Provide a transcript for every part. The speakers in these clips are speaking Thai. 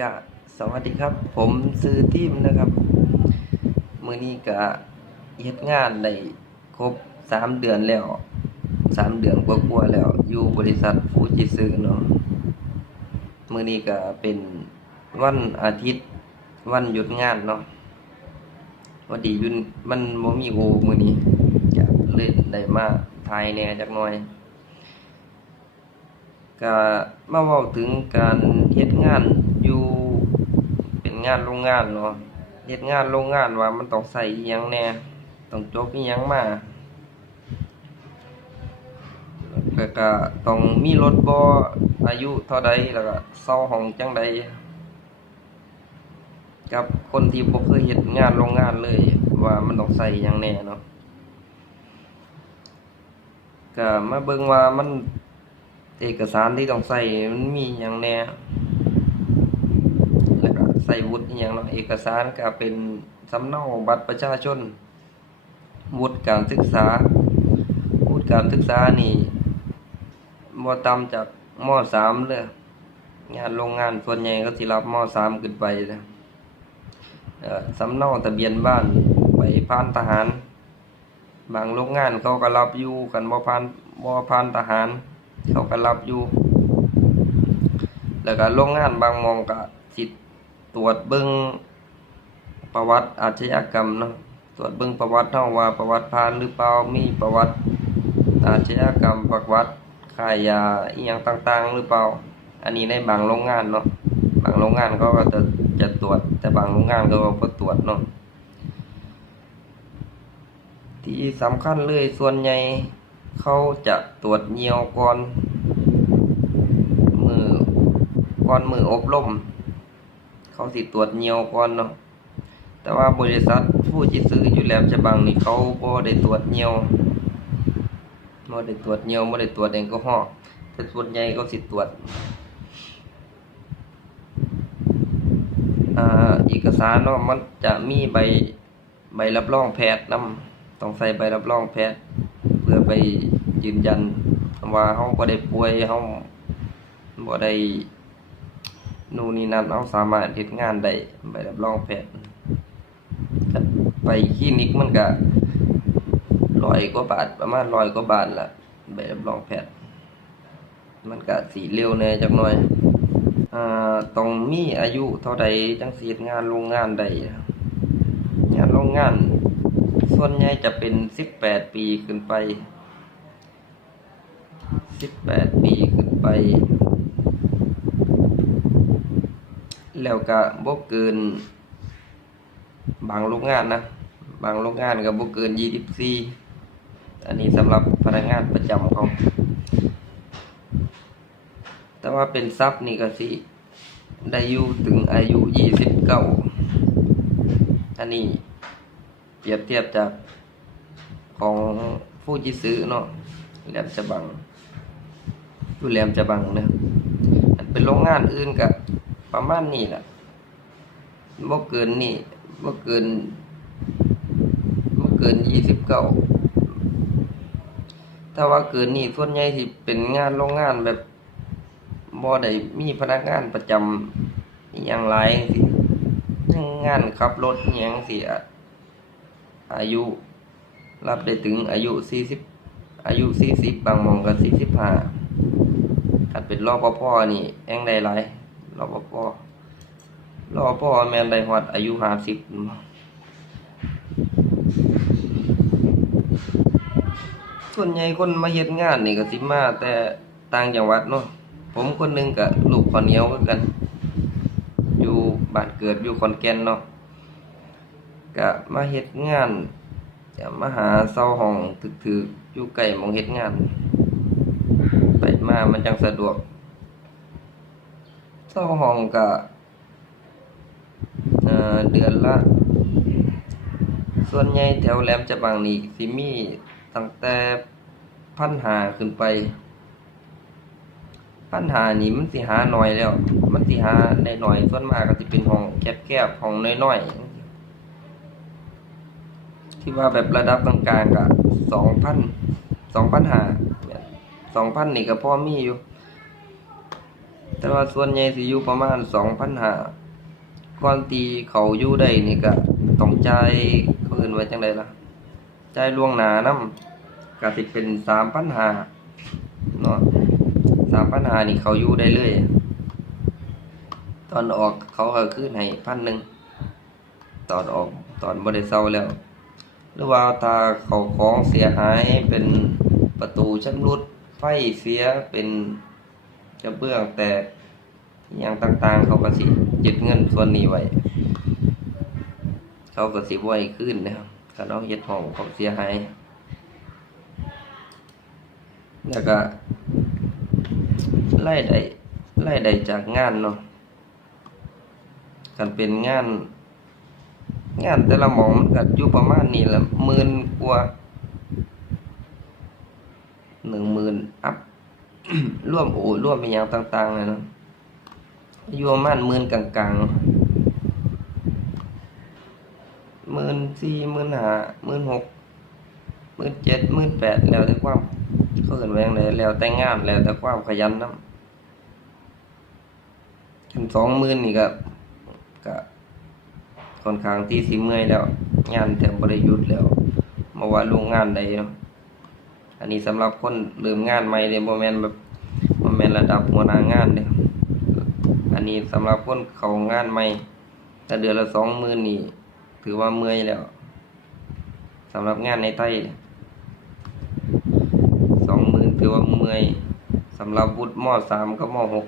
กะสวัสดีครับ ผมซื้อทีมนะครับมือนี้กะเฮ็ดงานได้ครบสามเดือนแล้วสามเดือนกว่าๆแล้ว อยู่บริษัทฟูจิซึเนาะมือนี้ก็เป็นวันอาทิตย์ วันหยุดงานเนาะวันดียุนมันบ่มีโอมือนี้จะเล่นได้มาทายแน่จักหน่อยก็มาเว้าถึงการเฮ็ดงาน อยู่เป็นงานโรงงานเนาะเฮ็ดงานโรงงานว่ามันต้องใส่อิหยังแน่ต้องจบอิหยังมาแล้วก็ต้องมีรถบ่อายุเท่าใดแล้วก็เซาห้องจังใดกับคนที่บ่เคยเฮ็ดงานโรงงานเลย ว่ามันต้องใส่อิหยังแน่เนาะก็มาเบิ่งว่ามันเอกสารที่ต้องใส่มันมีอย่างแน่ ส่วุฒิอย่างเนาะเอกสารก็เป็นสำเนาบัตรประชาชนวุฒิการศึกษาวุฒิการศึกษานี่บ่ต่ำจากม .3 เลยงานโรงงานส่วนใหญ่ก็สิรับม .3 ขึ้นไปนะเอ่อสำเนาทะเบียนบ้านไปผ่านทหาร บางโรงงานเขาก็รับอยู่กันบ่ผ่านบ่ผ่านทหาร เขาก็รับอยู่ แล้วก็โรงงานบางมองก็สิ ตรวจเบิ่งประวัติอาชญากรรมเนาะตรวจเบิ่งประวัติเฮาว่าประวัติผ่านหรือเปล่ามีประวัติอาชญากรรมประวัติขายยาอีหยังต่าง ๆ หรือเปล่า อันนี้ในบางโรงงานเนาะบางโรงงานเขาก็จะจะตรวจ แต่บางโรงงานก็บ่ตรวจเนาะที่สำคัญเลยส่วนใหญ่เขาจะตรวจเหนียวก่อนมือก่อนมืออบรม เขาสิตรวจเหนียวก่อนเนาะแต่ว่าบริษัทผู้ที่ซื้ออยู่แหลมฉบังนี่เขาบ่ได้ตรวจเหนียวบ่ได้ตรวจเหนียวบ่ได้ตรวจแอลกอฮอล์แต่ส่วนใหญ่เขาสิตรวจอ่าเอกสารเนาะมันจะมีใบใบรับรองแพทย์นํต้องใส่ใบรับรองแพทย์เพื่อไปยืนยันว่าเฮาบ่ได้ป่วยเฮาบ่ได้ นู่นนี่นั่นเฮาสามารถเฮ็ดงานได้ใบรับรองแพทย์ไปคลินิกมันก็ร้อยกว่าบาทประมาณร้อยกว่าบาทล่ะใบรับรองแพทย์มันก็สิเร็วแน่จักหน่อยอ่าต้องมีอายุเท่าใดจังสิเฮ็ดงานโรงงานได้งานโรงงาน ส่วนใหญ่จะเป็น18ปีขึ้นไป18ปีขึ้นไป แล้วก็บ่เกิน บางโรงงานนะ บางโรงงานก็บ่เกิน24อันนี้สำหรับพนักงานประจำเขาแต่ว่าเป็นทรัพย์นี่ก็สิได้อยู่ถึงอายุ29อันนี้เปรียบเทียบจากของผู้จิซื้อเนาะแหลมฉบังอยู่แหลมฉบังนะอันเป็นโรงงานอื่นกับ ประมาณนี้แหละบ่เกินนี่บ่เกินบ่เกินยี่สิบเก้าถ้าว่าเกินนี่ส่วนใหญ่ที่เป็นงานโรงงานแบบบ่ได้มีพนักงานประจำอย่างหลายจังซี้งานขับรถอหยังสิอะอายุรับได้ถึงอายุสี่สิบอายุสี่สิบบางมองก็สี่สิบห้าถ้าเป็นรอปภนี่แองได้หลาย รอปภรอปภแมนไดฮอดอายุห้าสิบส่วนใหญ่คนมาเฮ็ดงานนี่ก็สิมาแต่ต่างจังหวัดเนาะผมคนหนึงก็ลูกข้าวเหนียวกัน อยู่บ้านเกิดอยู่ขอนแก่นเนาะก็มาเฮ็ดงานจะมาหาเซาห้องถึกๆอยู่ใกล้หม้องเฮ็ดงาน ไปมามันจังสะดวก เซาห้องก็เอ่อเดือนละ ส่วนใหญ่แถวแหลมฉบังนี่สิมีตั้งแต่พันหาขึ้นไปปัญหานี่มันสิหาหน้อยแล้ว มันสิหาได้น้อยส่วนมากก็สิเป็นห้องแคบๆห้องน้อยๆที่ว่าแบบระดับกลางๆก็สองพันสองพันหาสองพันนี่ก็พอมีอยู่ แต่ว่าส่วนใหญ่สิอยู่ประมาณสองพันหาก่อนตีเขาอยู่ได้นี่ก็ต้องจ่ายเขาเอื่นไว้จังไดล่ะจ่ายล่วงหน้านำก็สิเป็นสามพันหาเนาะสามพันหานี่เขาอยู่ได้เลย ตอนออกเขาก็คืนให้พันหนึ่งตอนออกตอนบ่ได้เซาแล้ว หรือว่าถ้าเขาของเสียหายเป็นประตูชำรุดไฟเสียเป็น กระเบื้องแตกอย่างต่างๆ เขาก็สิยึดเงินส่วนนี้ไว้ เขาก็สิบ่ให้นนะครับถ้าเราเฮ็ดห้องเขาเสียหายแล้วก็รายได้รายได้จากงานเนาะกันเป็นงาน งานแต่ละหมองมันก็อยู่ประมาณนี้แหละหมื่นกว่าหนึ่งหมื่นอัพ ร่วมโอ้ร่วมเป็นอย่างต่างๆเลยนะยู่ประมาณหมื่นกลางๆหมื่นสี่หมื่นห้าหมื่นหกหมื่นเจ็ดหมื่นแปดแล้วแต่ความเขาเอินไว้อย่างไรแล้วแต่งานแล้วแต่ความขยันนํคันสองหมื่นนี่ก็ก็ค่อนข้างที่สิเมื่อยแล้ว งานแทบบริยุทธ์แล้วมาว่าโรงงานใดเนาะ อันนี้สำหรับคนเริ่มงานใหม่เลยโมเมนแบบโมเมนระดับหัวหน้างานเด้ออันนี้สำหรับคนเขางานใหม่แต่เดือนละสองหมื่นนี่ถือว่าเมื่อยแล้วสำหรับงานในไทยสองหมื่นถือว่าเมื่อยสำหรับวุฒิมอสามกับมหก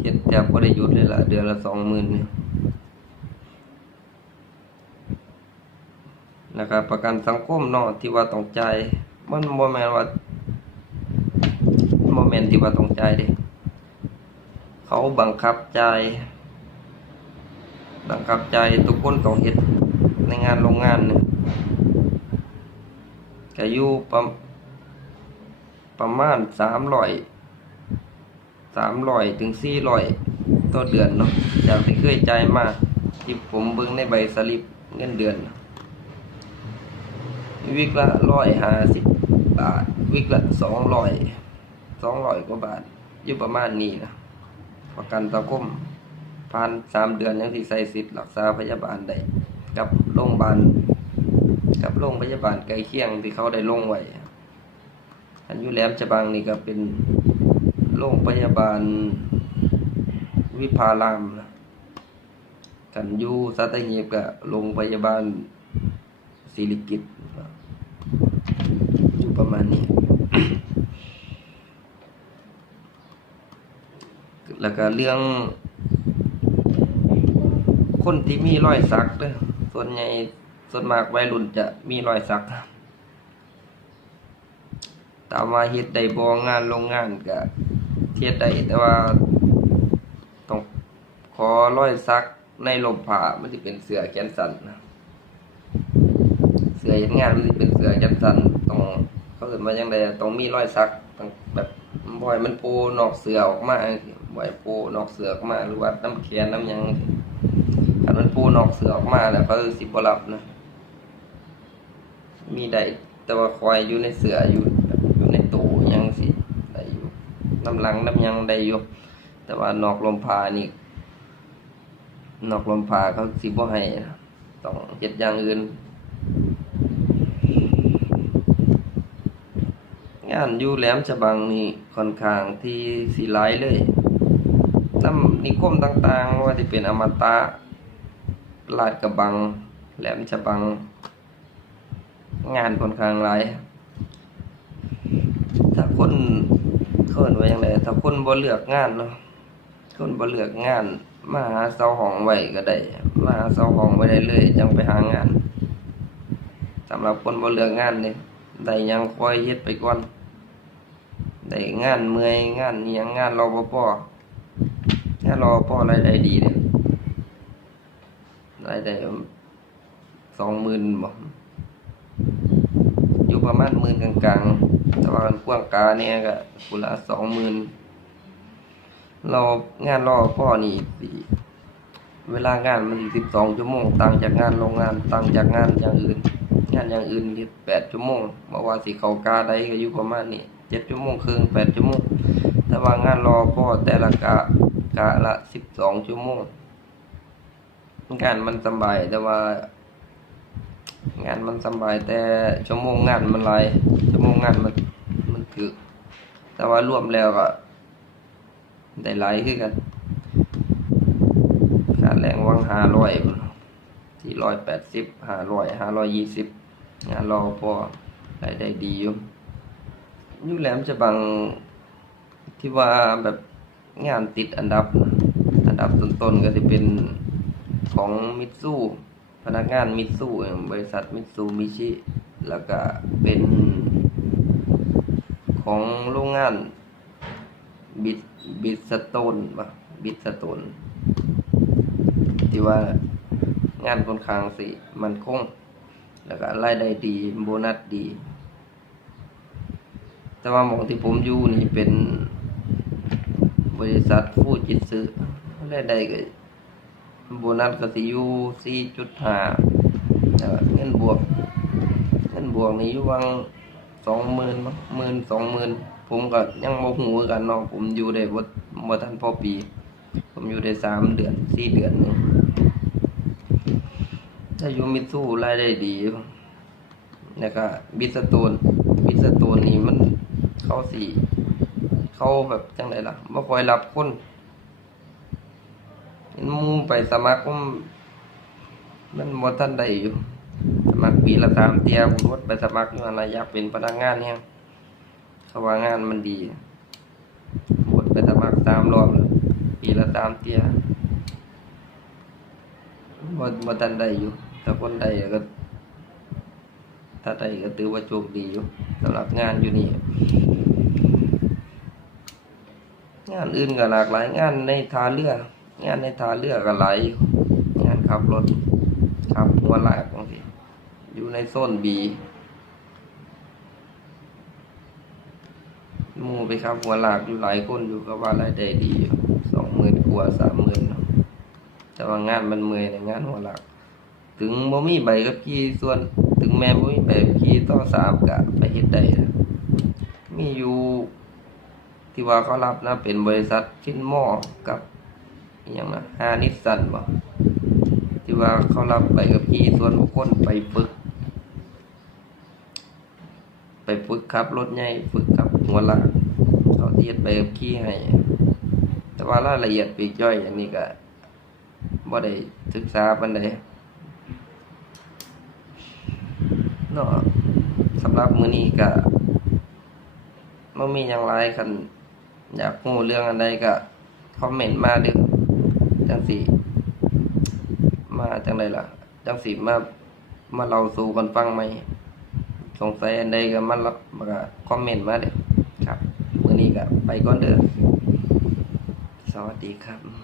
เจ็ดแทบก็ได้หยุดเลยละเดือนละสองหมื่นเนี่ย นะครับประกันสังคมเนาะที่ว่าต้องจ่ายมันโมแมนว่าโมแมนที่ว่าต้องจ่ายเด้เขาบังคับใจ บังคับใจทุกคนต้องเฮ็ดในงานโรงงานเนี่ยก็อยู่ประประมาณสามร้อยสามร้อยถึงสี่ร้อยต่อเดือนเนาะจากที่เคยจ่ายมาที่ผมเบิ่งในใบสลิปเงินเดือนน่ะ วิกละร้อยห้าสิบบาท วิกละสองร้อยสองร้อยกว่าบาทอยู่ประมาณนี้นะประกันสังคมผ่านสามเดือนยังที่ใส่สิทธิ์รักษาพยาบาลได้กับโรงพยาบาลกับโรงพยาบาลใกล้เคียงที่เขาได้ลงไว้อันยูแหลมฉบังนี่ก็เป็นโรงพยาบาลวิภารามนะกันอยู่สัตหีบกับโรงพยาบาล ศิริกิตอยู่ประมาณนี้ แล้วก็เรื่อง คนที่มีรอยสักเด้อส่วนใหญ่ส่วนมากวัยรุ่นจะมีรอยสัก ตามมาเฮ็ดได้บ่งงานโรงงานก็เฮ็ดได้แต่ว่าต้องขอรอยสักในลมผ้ามันสิเป็นเสือแขนสั้นนะ อเฮ็ดงานมันสิเป็นเสือแขนสั้นต้องเขาเอิ้นว่าจังไดต้องมีรอยสักต้องแบบบ่ให้มันโผล่นอกเสือออกมาบ่ให้โผล่นอกเสือออกมาหรือว่าน้ำแขนน้ำยังจังซี้คันมันโผล่นอกเสือออกมาแล้วเขาสิบ่รับนะมีได้แต่ว่าคอยอยู่ในเสืออยู่อยู่ในตู้ยังสิได้อยู่น้ำหลังน้ำยังได้อยู่แต่ว่านอกลมพานี่นอกลมพาเขาสิบ่ให้ต้องเฮ็ดอย่างอื่น งานอยู่แหลมฉบังนี่ค่อนข้างที่สิหลเลยน้ำนิคมต่างๆ ว่าที่เป็นอมตะลาดกระบัง แหลมฉบัง งานค่อนข้างหลายถ้าคนเขาเอิ้นว่าจังไดถ้าคนบ่เลือกงานเนาะคนบ่เลือกงาน มาหาเสาห้องไว้ก็ได้ มาหาเสาห้องไว้ได้เลยจังไปหางานสำหรับคนบ่เลือกงานเนี่ได้ยังคอยเฮ็ดไปก่อน ได้งานเมื่อยงานอิหยังงานรอปภงานรอปภรายได้ดีเด้รายได้20,000บ่อยู่ประมาณหมื่นกลางๆแต่ว่ากว้างกาเนี่ยก็คุละสองหมื่นรางานรอพ่อนี่สิเวลางานมันสิบสองชั่วโมงต่างจากงานโรงงานต่างจากงานอย่างอื่น งานอย่างอื่นที่แปดชั่วโมงบอกว่าสิเขากาได้ก็อยู่ประมาณนี้ จ็ดชั่วโมงครึ่งแปดชั่วโมงแต่ว่างานรอพ่อแต่ละกะกะละสิบสองชั่วโมงงานมันสบายแต่ว่า งานมันสบายแต่ชั่วโมงงานมันหลายชั่วโมงงานมันมันถึกแต่ว่ารวมแล้วก็ได้หลายคือกันค่าแรงวังห้าร้อยที่ร้อยแปดสิบห้าร้อยห้าร้อยยี่สิบงานรอพอรายได้ดีอยู่ ยุ่แหลมจะบังที่ว่าแบบงานติดอันดับ อันดับต้นๆก็จะเป็นของมิตซูพนักงานมิตซูบริษัทมิตซูมิชิ แล้วก็เป็นของโรงงานบิดบิดสโตนปะบิดสโตนที่ว่างานค่อนข้างสิมันคง แล้วก็รายได้ดีโบนัสดี แต่ว่าหมองที่ผมอยู่นี่เป็นบริษัทฟูจิตซึรายได้ก็โบนัสก็สิอยู่สี่จุดห้าเงินบวก เงินบวกนี่อยู่วังสองหมื่นมั้งหมื่นสองหมื่นผมก็ยังบ่หูกันเนาะผมอยู่ได้บ่บ่ทันพ่อปี ผมอยู่ได้สามเดือนสี่เดือนหนึงถ้าอยู่มิตซูรายได้ดีอยู่แล้วก็บิสโตนบิสโตนนี่มัน เขาสิเขาแบบจังไดล่ะบ่ค่อยรับคนเห็นมู่ไปสมัครมันบ่ทันได้อยู่ สมัครปีละสามเที่ยผมวดไปสมัครอยู่อะไรอยากเป็นพนักงานเนี่ยเขาว่างานมันดีวดไปสมัครสามรอบแล้วปีละสามเที่ยบ่บ่ทันได้อยู่ถ้าคนใดก็ ถ้าได้ก็ถือว่าโชคดีอยู่สำหรับงานอยู่นี่งานอื่นก็หลากหลายงานในทาเรืองานในทาเรือก็หลายงานขับรถขับหัวลากบางทีอยู่ในโซนบีมูไปขับหัวลากอยู่หลายคนอยู่ก็ว่ารายได้ดีสองหมื่นกว่าสามหมื่นแต่ว่างานมันเมื่อยในงานหัวลาก ถึงบ่มีใบกับขี่ส่วน ถึงแม้บ่มีใบขับขี่ต่อสามกะไปเฮ็ดได้นะมีอยู่ที่ว่าเขารับนะเป็นบริษัทชินหม้อกับอย่างนะฮานิสันบ่ที่ว่าเขารับใบกับขี่ส่วนบุคคลไปฝึก ไปฝึกขับรถใหญ่ฝึกขับหัวลากเขาเทียดใบกับขี่ให้ แต่ว่ารายละเอียดปีกย่อยอย่างนี้ก็บ่ได้ศึกษาปานใด เนาะสำหรับมื้อนี้ก็บ่มีหยังหลายคันอยากรู้เรื่องอันใดก็คอมเมนต์มาเด้อจังสิมาจังไดล่ะ จังสิมามาเล่าสู่กันฟังใหม่สงสัยอันใดก็มารับมาก็คอมเมนต์มาเด้อครับมื้อนี้ก็ไปก่อนเด้อสวัสดีครับ